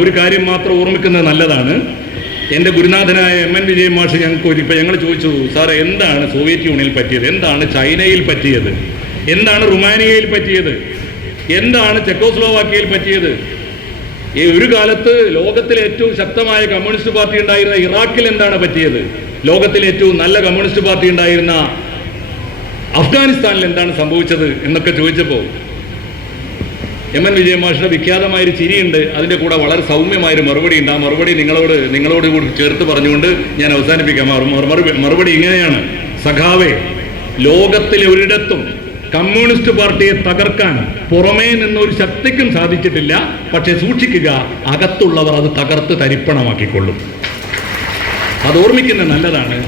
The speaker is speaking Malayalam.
ഒരു കാര്യം മാത്രം ഓർമ്മിക്കുന്നത് നല്ലതാണ്. എൻ്റെ ഗുരുനാഥനായ MN വിജയൻ മാഷ് ഞങ്ങൾ ചോദിച്ചു, സാറേ എന്താണ് സോവിയറ്റ് യൂണിയനിൽ പറ്റിയത്, എന്താണ് ചൈനയിൽ പറ്റിയത്, എന്താണ് റുമാനിയയിൽ പറ്റിയത്, എന്താണ് ചെക്കോസ്ലോവാക്യയിൽ പറ്റിയത്, ഈ ഒരു കാലത്ത് ലോകത്തിലെ ഏറ്റവും ശക്തമായ കമ്മ്യൂണിസ്റ്റ് പാർട്ടി ഉണ്ടായിരുന്ന ഇറാഖിൽ എന്താണ് പറ്റിയത്, ലോകത്തിലെ ഏറ്റവും നല്ല കമ്മ്യൂണിസ്റ്റ് പാർട്ടി ഉണ്ടായിരുന്ന അഫ്ഗാനിസ്ഥാനിൽ എന്താണ് സംഭവിച്ചത് എന്നൊക്കെ ചോദിച്ചപ്പോൾ MN വിജയൻ മാഷിന്റെ വിഖ്യാതമായൊരു ചിരിയുണ്ട്. അതിൻ്റെ കൂടെ വളരെ സൗമ്യമായൊരു മറുപടി ഉണ്ട്. ആ മറുപടി നിങ്ങളോട് കൂടി ചേർത്ത് പറഞ്ഞുകൊണ്ട് ഞാൻ അവസാനിപ്പിക്കാം. മറുപടി ഇങ്ങനെയാണ്: സഖാവേ, ലോകത്തിലെ ഒരിടത്തും കമ്മ്യൂണിസ്റ്റ് പാർട്ടിയെ തകർക്കാൻ പുറമേ നിന്നൊരു ശക്തിക്കും സാധിച്ചിട്ടില്ല. പക്ഷെ സൂക്ഷിക്കുക, അകത്തുള്ളവർ അത് തകർത്ത് തരിപ്പണമാക്കിക്കൊള്ളും. അത് ഓർമ്മിക്കുന്നത് നല്ലതാണ്.